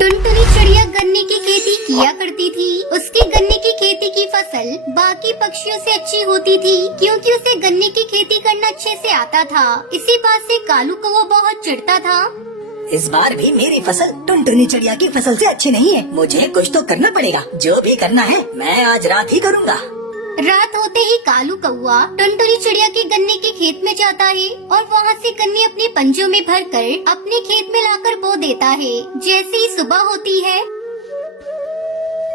टुनटुनी चिड़िया गन्ने की खेती किया करती थी। उसकी गन्ने की खेती की फसल बाकी पक्षियों से अच्छी होती थी क्योंकि उसे गन्ने की खेती करना अच्छे से आता था। इसी बात से कालू कौवा बहुत चिढ़ता था। इस बार भी मेरी फसल टुनटुनी चिड़िया की फसल से अच्छी नहीं है। मुझे कुछ तो करना पड़ेगा। जो भी करना है मैं आज रात ही करूँगा। रात होते ही कालू कौवा टुनटुनी चिड़िया के गन्ने के खेत में जाता है और वहाँ से गन्ने अपने पंजों में भरकर अपने खेत में लाकर बो देता है। जैसे ही सुबह होती है,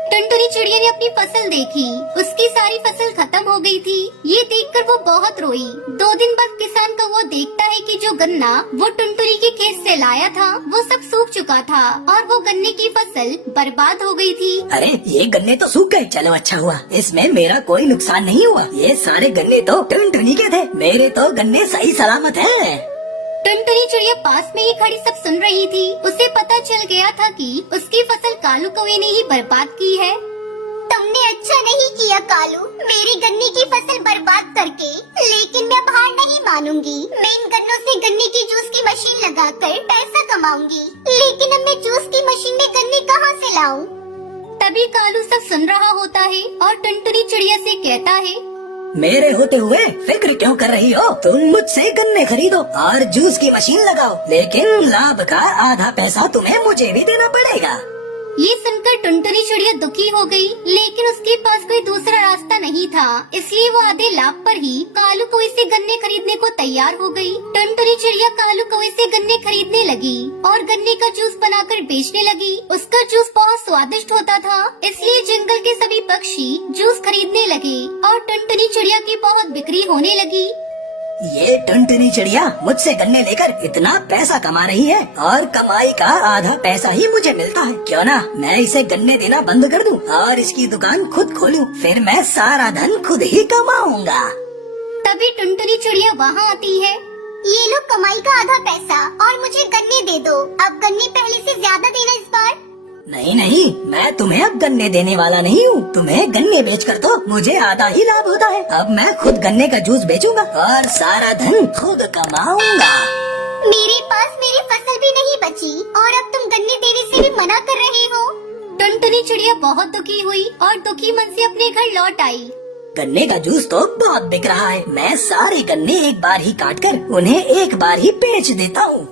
टुनटुनी चिड़िया ने अपनी फसल देखी। उसकी सारी फसल खत्म हो गई थी। ये देखकर वो बहुत रोई। 2 दिन बाद किसान कौवा देखता है कि जो गन्ना वो टुनटुनी के खेत से लाया था वो सब सूख चुका था और वो गन्ने की फसल बर्बाद हो गई थी। अरे ये गन्ने तो सूख गए। चलो अच्छा हुआ, इसमें मेरा कोई नुकसान नहीं हुआ। ये सारे गन्ने तो टुनटुनी के थे। मेरे तो गन्ने सही सलामत है। टुनटुनी चिड़िया पास में ही खड़ी सब सुन रही थी। उसे पता चल गया था कि उसकी फसल कालू कौवे ने ही बर्बाद की है। तुमने अच्छा नहीं किया कालू, मेरी गन्ने की फसल बर्बाद करके। लेकिन मैं हार नहीं मानूंगी। मैं इन गन्नों से गन्ने की जूस की मशीन लगाकर पैसा कमाऊंगी। लेकिन अब मैं जूस की मशीन में गन्ने कहाँ से लाऊं? तभी कालू सब सुन रहा होता है और टुनटुनी चिड़िया से कहता है, मेरे होते हुए फिक्र क्यों कर रही हो? तुम मुझसे गन्ने खरीदो और जूस की मशीन लगाओ, लेकिन लाभ का आधा पैसा तुम्हें मुझे भी देना पड़ेगा। ये सुनकर टुनटुनी चिड़िया दुखी हो गई, लेकिन उसके पास कोई दूसरा रास्ता नहीं था। इसलिए वो आधे लाभ पर ही कालू कौवे से गन्ने खरीदने को तैयार हो गई। टुनटुनी चिड़िया कालू कौवे से गन्ने खरीदने लगी और गन्ने का जूस बनाकर बेचने लगी। उसका जूस बहुत स्वादिष्ट होता था, इसलिए जंगल के सभी पक्षी जूस खरीदने लगे और टुनटुनी चिड़िया की बहुत बिक्री होने लगी। ये टुनटुनी चिड़िया मुझसे गन्ने लेकर इतना पैसा कमा रही है और कमाई का आधा पैसा ही मुझे मिलता है। क्यों ना मैं इसे गन्ने देना बंद कर दूं और इसकी दुकान खुद खोलूं, फिर मैं सारा धन खुद ही कमाऊंगा। तभी टुनटुनी चिड़िया वहाँ आती है। ये लो कमाई का आधा पैसा और मुझे गन्ने दे दो। अब गन्ने पहले से ज्यादा देना इस बार। नहीं नहीं, मैं तुम्हें अब गन्ने देने वाला नहीं हूँ। तुम्हें गन्ने बेचकर तो मुझे आधा ही लाभ होता है। अब मैं खुद गन्ने का जूस बेचूंगा और सारा धन खुद कमाऊंगा। मेरे पास मेरी फसल भी नहीं बची और अब तुम गन्ने देने से भी मना कर रहे हो। टुनटुनी चिड़िया बहुत दुखी हुई और दुखी मन से अपने घर लौट आई। गन्ने का जूस तो बहुत बिक रहा है। मैं सारे गन्ने एक बार ही काटकर उन्हें एक बार ही बेच देता हूँ।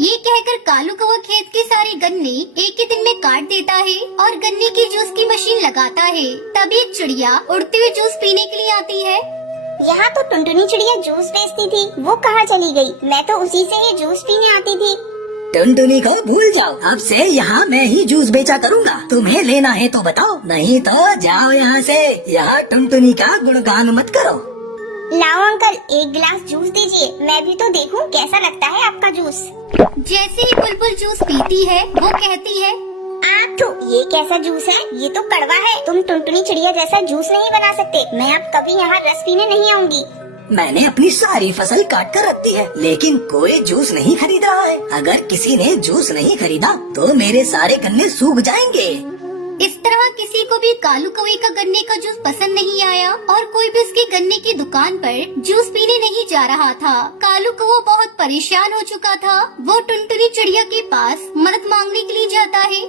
ये कहकर कालू कौवा खेत के सारे गन्ने एक ही दिन में काट देता है और गन्ने की जूस की मशीन लगाता है। तभी एक चिड़िया उड़ते हुए जूस पीने के लिए आती है। यहाँ तो टुनटुनी चिड़िया जूस बेचती थी, वो कहाँ चली गई? मैं तो उसी से ये जूस पीने आती थी। टुनटुनी को भूल जाओ, अब से यहाँ मैं ही जूस बेचा करूँगा। तुम्हें लेना है तो बताओ, नहीं तो जाओ यहाँ से। यहाँ टुनटुनी का गुणगान मत करो। लाओ अंकल, एक गिलास जूस दीजिए, मैं भी तो देखूं कैसा लगता है आपका जूस। जैसे ही बुलबुल जूस पीती है वो कहती है, तो ये कैसा जूस है? ये तो कड़वा है। तुम टुनटुनी चिड़िया जैसा जूस नहीं बना सकते। मैं अब कभी यहाँ रस पीने नहीं आऊंगी। मैंने अपनी सारी फसल काट कर रख दी है, लेकिन कोई जूस नहीं खरीद रहा है। अगर किसी ने जूस नहीं खरीदा तो मेरे सारे गन्ने सूख जाएंगे। इस तरह किसी को भी कालू कौवे का गन्ने का जूस पसंद नहीं आया और कोई भी उसके गन्ने की दुकान पर जूस पीने नहीं जा रहा था। कालू कौवा बहुत परेशान हो चुका था। वो टुनटुनी चिड़िया के पास मदद मांगने के लिए जाता है।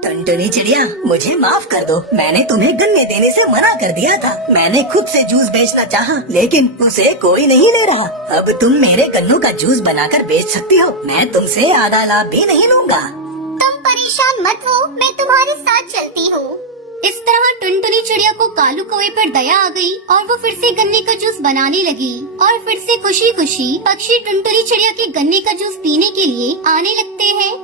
टुनटुनी चिड़िया, मुझे माफ कर दो। मैंने तुम्हें गन्ने देने से मना कर दिया था। मैंने खुद से जूस बेचना चाहा, लेकिन उसे कोई नहीं ले रहा। अब तुम मेरे गन्नों का जूस बनाकर बेच सकती हो। मैं तुमसे आधा लाभ भी नहीं लूँगा। तुम परेशान मत हो, मैं तुम्हारे साथ चलती हूँ। इस तरह टुनटुनी चिड़िया को कालू कौवे पर दया आ गई और वो फिर से गन्ने का जूस बनाने लगी और फिर से खुशी खुशी पक्षी टुनटुनी चिड़िया के गन्ने का जूस पीने के लिए आने लगते हैं।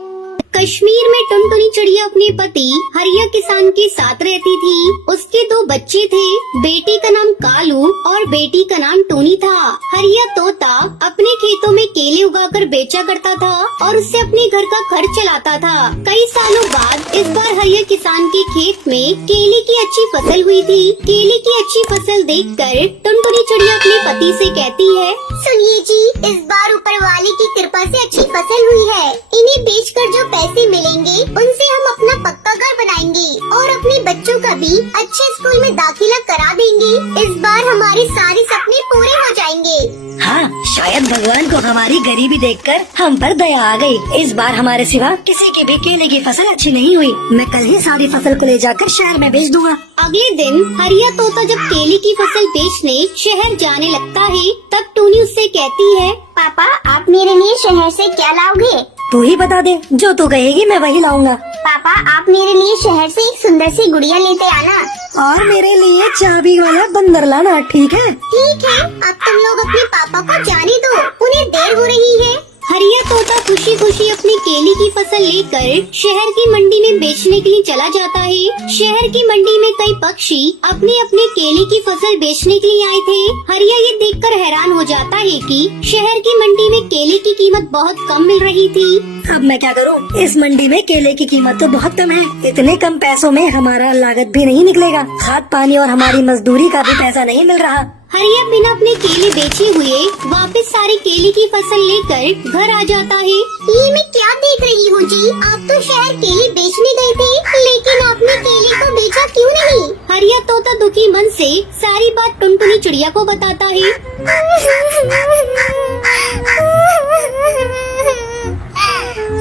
कश्मीर में टुनटुनी चिड़िया अपने पति हरिया किसान के साथ रहती थी। उसके 2 बच्चे थे, बेटी का नाम कालू और बेटी का नाम टोनी था। हरिया तोता अपने खेतों में केले उगाकर बेचा करता था और उससे अपने घर का खर्च चलाता था। कई सालों बाद इस बार हरिया किसान के खेत में केले की अच्छी फसल हुई थी। केले की अच्छी फसल देखकर टुनटुनी चिड़िया अपने पति से कहती है, सुनिए जी, इस बार ऊपर वाले की कृपा से अच्छी फसल हुई है। इन्हें बेचकर जो पैसे मिलेंगे उनसे हम अपना पक्का घर बनाएंगे और अपने बच्चों का भी अच्छे स्कूल में दाखिला करा देंगे। इस बार हमारे सारे सपने पूरे हो जाएंगे। हाँ, शायद भगवान को हमारी गरीबी देखकर हम पर दया आ गई। इस बार हमारे सिवा किसी की भी केले की फसल अच्छी नहीं हुई। मैं कल ही सारी फसल को ले जाकर शहर में बेच दूंगा। अगले दिन हरिया तोता जब केले की फसल बेचने शहर जाने लगता है, तब टूनी उससे कहती है, पापा आप मेरे लिए शहर से क्या लाओगे? तू ही बता दे, जो तू कहेगी मैं वही लाऊंगा। पापा आप मेरे लिए शहर से एक सुंदर सी गुड़िया लेते आना। और मेरे लिए चाबी वाला बंदर लाना, ठीक है? ठीक है, अब तुम लोग अपने पापा को जाने दो, उन्हें देर हो रही है। हरिया तोता खुशी खुशी अपनी केले की फसल लेकर शहर की मंडी में बेचने के लिए चला जाता है। शहर की मंडी में कई पक्षी अपने अपने केले की फसल बेचने के लिए आए थे। हरिया ये देखकर हैरान हो जाता है कि शहर की मंडी में केले की कीमत बहुत कम मिल रही थी। अब मैं क्या करूं? इस मंडी में केले की कीमत तो बहुत कम है। इतने कम पैसों में हमारा लागत भी नहीं निकलेगा। खाद पानी और हमारी मजदूरी का भी पैसा नहीं मिल रहा। हरिया बिना अपने केले बेचे हुए वापस सारी केले की फसल लेकर घर आ जाता है। ये मैं क्या देख रही हूँ जी? आप तो शहर केले बेचने गए थे, लेकिन आपने केले को बेचा क्यों नहीं? हरिया तोता दुखी मन से सारी बात टुनटुनी चिड़िया को बताता है।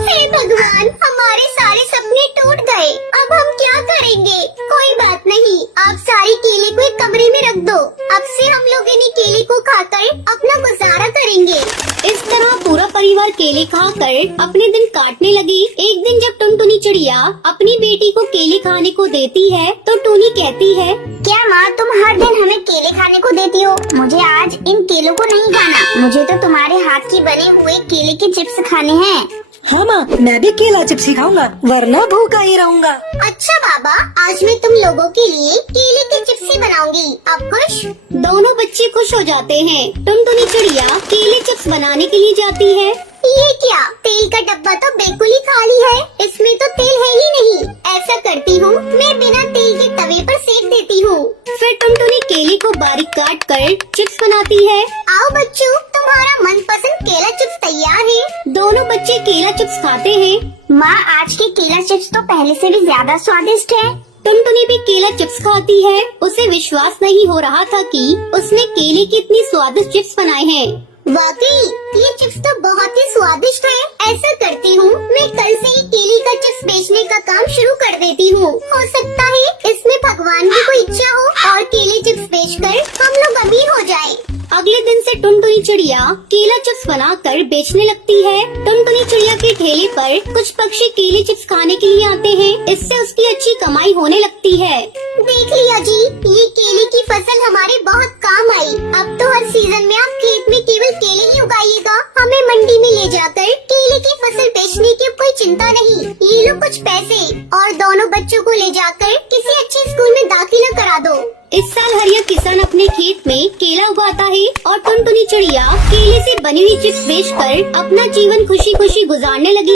हे भगवान, हमारे सारे सपने टूट गए। अब हम क्या करेंगे? कोई बात नहीं, आप सारी केले को एक कमरे में रख दो। अब से हम लोग इन्हीं केले को खाकर अपना गुजारा करेंगे। इस तरह पूरा परिवार केले खाकर अपने दिन काटने लगी। एक दिन जब टुनटुनी चिड़िया अपनी बेटी को केले खाने को देती है, तो टूनी कहती है, क्या माँ तुम हर दिन हमें केले खाने को देती हो? मुझे आज इन केलों को नहीं खाना। मुझे तो तुम्हारे हाथ की बने हुए केले के चिप्स खाने हैं। हाँ माँ, मैं भी केला चिप्स ही खाऊंगा, वरना भूखा ही रहूंगा। अच्छा बाबा, आज मैं तुम लोगों के लिए केले के चिप्स ही बनाऊंगी। आप खुश? दोनों बच्चे खुश हो जाते हैं। टुनटुनी चिड़िया केले चिप्स बनाने के लिए जाती है। ये क्या? तेल का डब्बा तो बिल्कुल ही खाली है, इसमें तो तेल है ही नहीं। ऐसा करती हूँ, मैं बिना तेल के तवे पर सेक देती हूँ। फिर टुनटुनी केले को बारीक काट कर चिप्स बनाती है। आओ बच्चों, तुम्हारा मनपसंद केला चिप्स तैयार है। दोनों बच्चे केला चिप्स खाते हैं। माँ आज के केला चिप्स तो पहले से भी ज्यादा स्वादिष्ट है। टुनटुनी भी केला चिप्स खाती है। उसे विश्वास नहीं हो रहा था कि उसने केले की इतनी स्वादिष्ट चिप्स बनाए हैं। वाकई ये चिप्स तो बहुत ही स्वादिष्ट है। ऐसा करती हूँ, मैं कल से ही केले का चिप्स बेचने का काम शुरू कर देती हूँ। हो सकता है इसमें भगवान की कोई इच्छा हो और केले चिप्स बेचकर हम लोग अमीर हो जाएं। अगले दिन से टुनटुनी चिड़िया केला चिप्स बनाकर बेचने लगती है। टुनटुनी चिड़िया के ठेले पर कुछ पक्षी केले चिप्स खाने के लिए आते हैं। इससे उसकी अच्छी कमाई होने लगती है। देख लिया जी, ये केले की फसल हमारे बहुत काम आई। अब तो हर सीजन में आप खेत में केवल केले ही उगाइएगा। हमें मंडी में ले जाकर केले की फसल बेचने की कोई चिंता नहीं। ये लो कुछ पैसे और दोनों बच्चों को ले जाकर किसी अच्छे स्कूल में दाखिला करा दो। इस साल हरिया किसान अपने खेत में केला उगाता है और टुनटुनी चिड़िया केले से बनी हुई चिप्स बेचकर अपना जीवन खुशी खुशी गुजारने लगी।